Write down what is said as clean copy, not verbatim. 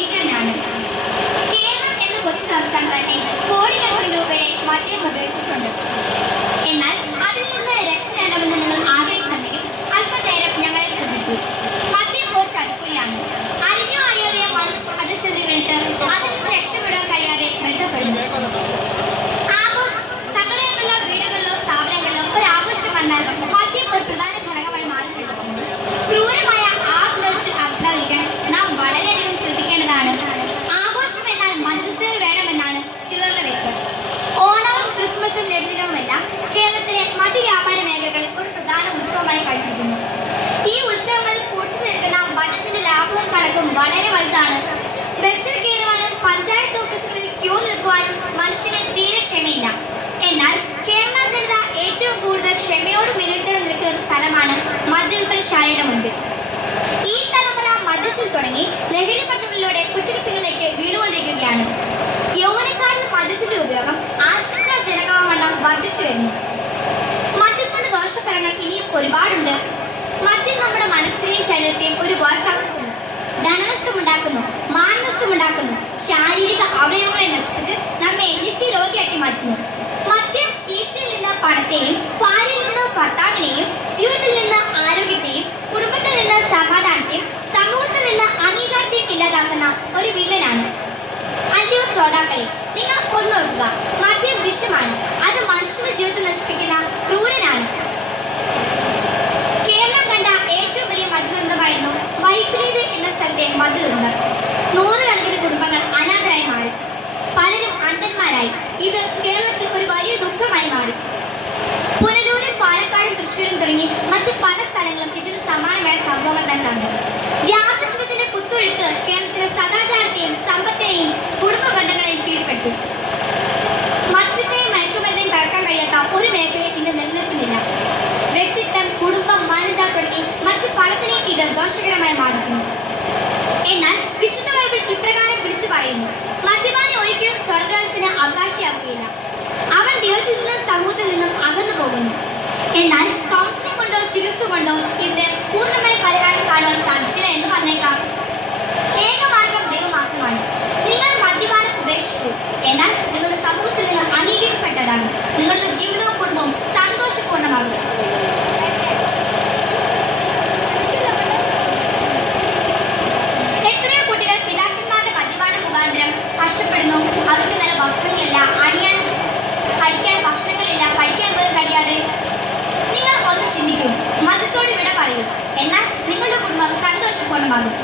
ഭീകരനാണ്. കേരളം എന്ന കൊച്ചു സംസ്ഥാനം തന്നെ കോടിക്കണക്കിന് രൂപയുടെ മദ്യം ഉപയോഗിച്ചിട്ടുണ്ട്. എന്നാൽ അതിൽ നിന്ന് രക്ഷ നേടണമെന്ന് നിങ്ങൾ ആഗ്രഹിക്കുന്നെങ്കിൽ അല്പനേരം ഞങ്ങളെ ശ്രദ്ധിക്കൂ. മദ്യം ഒരു ചതിക്കുഴിയാണ്. അറിഞ്ഞോ അറിയാതെയോ മനുഷ്യർ അതിൽ ചെന്ന് വീണിട്ട് അതിൽ നിന്ന് രക്ഷപ്പെടാൻ കഴിയാതെ ബന്ധപ്പെടുന്നു. സകലങ്ങളിലോ വീടുകളിലോ സ്ഥാപനങ്ങളിലോ ഒരു ആഘോഷം വന്നാൽ മദ്യം ഒരു പ്രധാന ഘടകമായി മാറിയിട്ടുണ്ട്. ക്രൂരമായ ആ വിധത്തിൽ അഭിപ്രായിക്കാൻ നാം വളരെയധികം ശ്രദ്ധിക്കേണ്ടതാണ്. ആഘോഷം എന്നാൽ മദ്യസേവ വേണമെന്നാണ് ചിലരുടെ വ്യക്തം. ഓണവും ക്രിസ്മസും നബിദിനവുമെല്ലാം കേരളത്തിലെ മദ്യവ്യാപാര മേഖലകളിൽ ഒരു പ്രധാന ഉത്സവമായി കണ്ടിരിക്കുന്നു. ഈ ഉത്സവങ്ങളിൽ കുടിച്ചു നിൽക്കുന്ന മദ്യത്തിന്റെ ലാഭവും കണക്കും വളരെ വലുതാണ്. ബസ്സിൽ കയറുവാനും പഞ്ചായത്ത് ഓഫീസുകളിൽ ക്യൂ നിൽക്കുവാനും മനുഷ്യന് തീരെ ക്ഷമയില്ല. എന്നാൽ കേരള ജനത ഏറ്റവും കൂടുതൽ ക്ഷമയോടും വിനയത്തോടും നിൽക്കുന്ന ഒരു സ്ഥലമാണ് മദ്യവിൽപ്പനശാലയുടെ മുൻപിൽ. ഈ തലമുറ മദ്യത്തിൽ തുടങ്ങി ലഹരി മരുന്നുകളിലൂടെ കുറ്റകൃത്യങ്ങളിലേക്ക് വീണുകൊണ്ടിരിക്കുകയാണ്. യൗവനക്കാരിൽ മദ്യത്തിന്റെ ഉപയോഗം ആശങ്കാജനകമാവണ്ണം വർദ്ധിച്ചു വരുന്നു. മദ്യത്തിന്റെ ദോഷഫലങ്ങൾ ഇനിയും ഒരുപാടുണ്ട്. മദ്യം നമ്മുടെ മനസ്സിനെയും ശരീരത്തെയും ഒരു വേർക്കാക്കുന്നു, ധനനഷ്ടമുണ്ടാക്കുന്നു, മാനനഷ്ടമുണ്ടാക്കുന്നു, ശാരീരിക അവയവങ്ങളെ നശിപ്പിച്ച് നമ്മെ നിത്യരോഗിയാക്കി മാറ്റുന്നു. മദ്യം കീശയിൽ നിന്ന് പണത്തെയും ഭാര്യയിൽ നിന്ന് ഭർത്താവിനെയും ജീവിതത്തിൽ നിന്ന് ആരോഗ്യത്തെയും കുടുംബത്തിൽ നിന്ന് സമാധാനത്തെയും സമൂഹത്തിൽ നിന്ന് അംഗീകാരത്തെയും ഇല്ലാതാക്കുന്ന ഒരു വില്ലനാണ്. അല്ലയോ ശ്രോതാക്കളെ, നിങ്ങൾ ഒന്ന് നോക്കുക. മദ്യം വിഷമാണ്. അത് മനുഷ്യന്റെ ജീവിതത്തെ നശിപ്പിക്കുന്ന ക്രൂരനാണ്. കേരളം കണ്ട ഏറ്റവും വലിയ മദ്യദുരന്തമായിരുന്നു വൈപ്പിലേത് എന്ന സ്ഥലത്തെ മദ്യദുരന്തം. നൂറുകണക്കിന് കുടുംബങ്ങൾ അനാഥരായി മാറി. പലരും അന്ധന്മാരായി. ഇത് കേരളത്തിൽ ഒരു വലിയ ദുഃഖമായി മാറി. പുനലൂരും പാലക്കാടും തൃശ്ശൂരും തുടങ്ങി മറ്റ് പല സ്ഥലങ്ങളും ഇതിന് സമാനമായ സംഭവങ്ങൾ തന്നെയാണ്. വ്യാജത്തിന്റെ കുത്തൊഴുക്ക് കേരളത്തിലെ സദാചാരത്തെയും സമ്പത്തിനെയും കുടുംബ ബന്ധങ്ങളെയും കീഴ്പ്പെടുത്തി. മദ്യത്തെയും മയക്കുമരുന്നിനെയും തകർക്കാൻ കഴിയാത്ത ഒരു മേഖലയും ഇന്ന് നിലനിൽക്കുന്നില്ല. വ്യക്തിത്വം, കുടുംബം, മാന്യത തുടങ്ങി മറ്റ് പലതിനെയും ഇത് ദോഷകരമായി മാറുന്നു. എന്നാൽ വിശുദ്ധ ബൈബിൾ ഇപ്രകാരം വിളിച്ചു പറയുന്നു: മദ്യപാനി ഒരിക്കലും സ്വർഗ്ഗത്തിന് അവകാശിയാവുകയില്ല. അവൻ ദൈവത്തിൽ നിന്നും സമൂഹത്തിൽ നിന്നും അകന്നു പോകുന്നു. എന്നാൽ കൗൺസിലിംഗ് കൊണ്ടോ ചികിത്സ കൊണ്ടോ ഇതിന് പൂർണ്ണമായ പരിഹാരം കാണുവാൻ സാധിച്ചില്ല എന്ന് പറഞ്ഞേക്കാം. ഏകമാർഗം ദൈവം മാത്രമാണ്. നിങ്ങൾ മദ്യപാനം ഉപേക്ഷിച്ചു. എന്നാൽ നിങ്ങളുടെ സമൂഹത്തിൽ നിന്ന് അംഗീകരിക്കപ്പെട്ടതാണ്. നിങ്ങളുടെ ജീവിതവും കുടുംബവും സന്തോഷപൂർണ്ണമാകും. എത്രയോ കുട്ടികൾ പിതാക്കന്മാരുടെ മദ്യപാനം മുഖാന്തരം കഷ്ടപ്പെടുന്നു. അവർക്ക് നല്ല വസ്ത്രങ്ങളില്ല, അണിയാൻ കഴിക്കാൻ ഭക്ഷണങ്ങളില്ല, പഠിക്കാൻ പോലും കഴിയാതെ. നിങ്ങൾ ഒന്ന് ചിന്തിക്കൂ. മദ്യത്തോട് വിട പറയൂ. എന്നാൽ നിങ്ങളുടെ കുടുംബം സന്തോഷപൂർണ്ണമാകും.